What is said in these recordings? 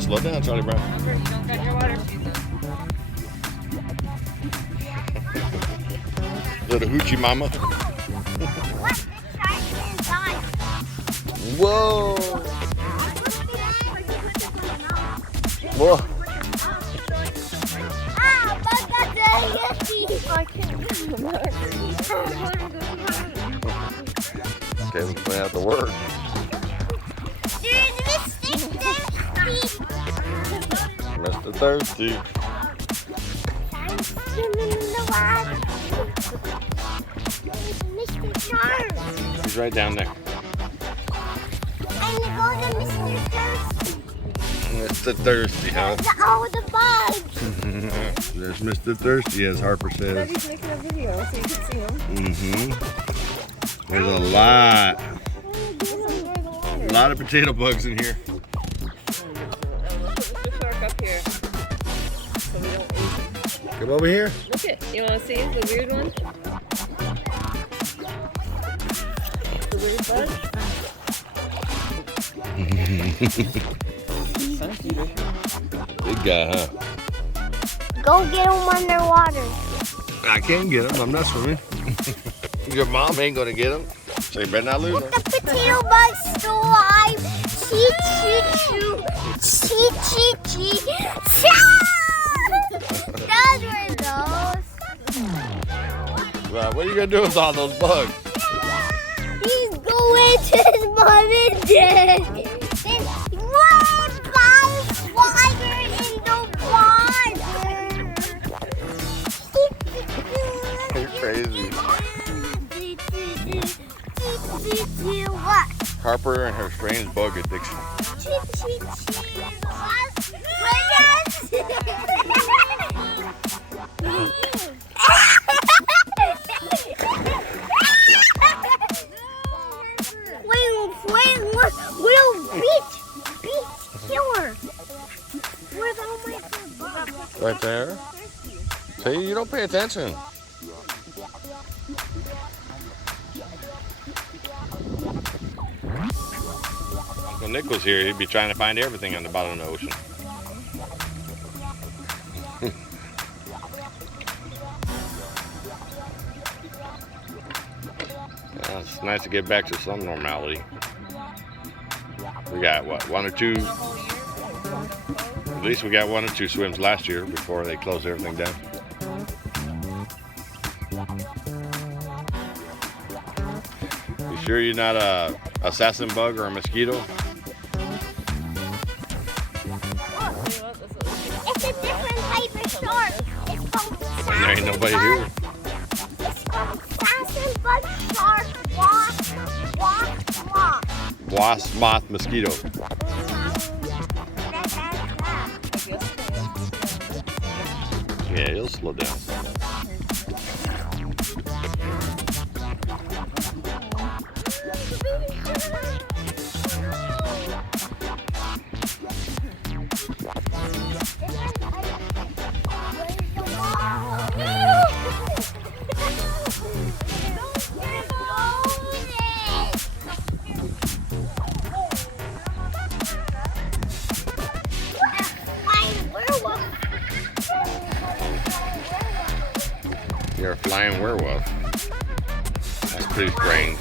slow down, Charlie Brown. Harper, you don't got your water shoes on. Little hoochie mama. What? The shark inside. Whoa. Whoa. Ah, bug got the yucky. I can't do it. Okay, we're gonna have to work. There's Mr. Mr. Thirsty. I'm swimming in the water. Mr. Shark. He's right down there. And you go to Mr. Thirsty. Mr. Thirsty, huh? There's all the bugs. There's Mr. Thirsty, as Harper says. Daddy's making a video so you can see him. Mm-hmm. There's a lot of potato bugs in here. Let's put the shark up here. So we don't eat. Come over here. Look it. You want to see the weird one? The weird bug? Big guy, huh? Go get them underwater. I can't get him. I'm not swimming. Your mom ain't gonna get him. So you better not lose him. The potato bugs still alive. Chee chee chee. Chee chee chee. Those were those. Right, what are you gonna do with all those bugs? He's going to his mom and dad. Then run by water in the water. You're crazy. What? Harper and her strange bug addiction. Chee chee chee. Right there. See, you don't pay attention. When Nick was here, he'd be trying to find everything on the bottom of the ocean. Yeah, it's nice to get back to some normality. We got what, one or two? At least we got one or two swims last year before they closed everything down. You sure you're not a assassin bug or a mosquito? It's a different type of shark. It's called And there ain't nobody here. It's called assassin bug shark wasp. Wasp, moth, mosquito. Yeah, he'll slow down. You're a flying werewolf. That's pretty strange.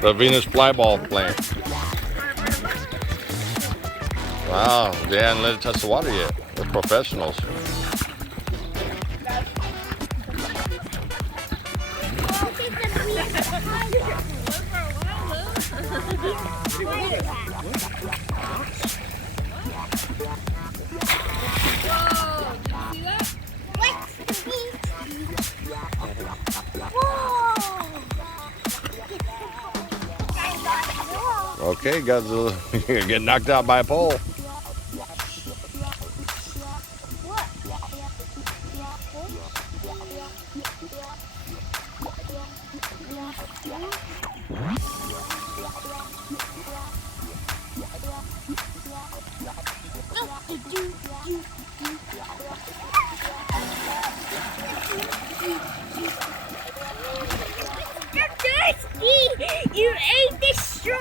The Venus flyball plant. Wow, they hadn't let it touch the water yet. They're professionals. Okay, Godzilla. You're gonna get knocked out by a pole. You're thirsty! You ate the straw!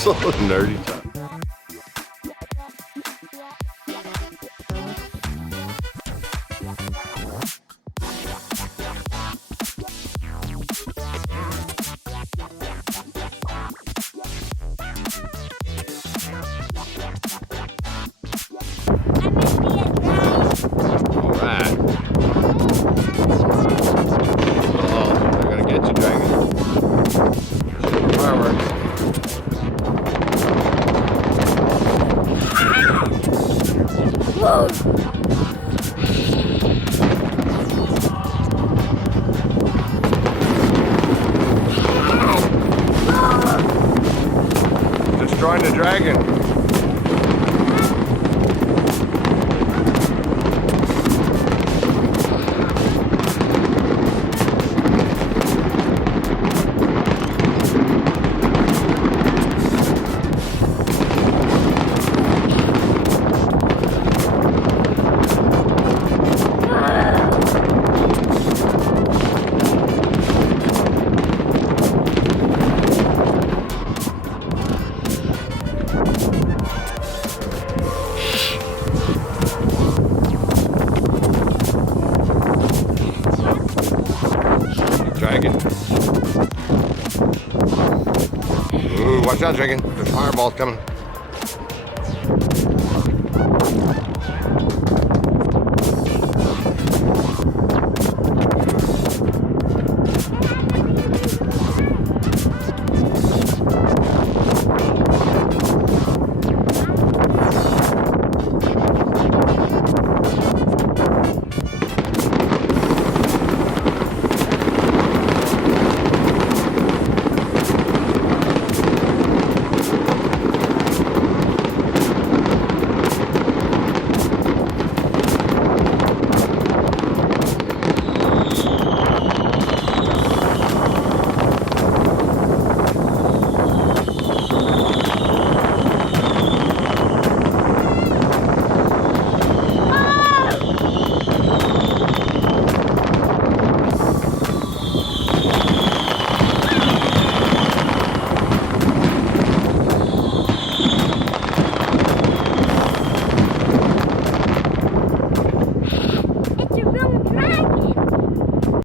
So nerdy time. Alright. Uh-oh, they're gonna get you, Dragon. Fireworks. Whoa! Destroying the dragon. drinking. Ooh, watch out, drinking. There's fireballs coming.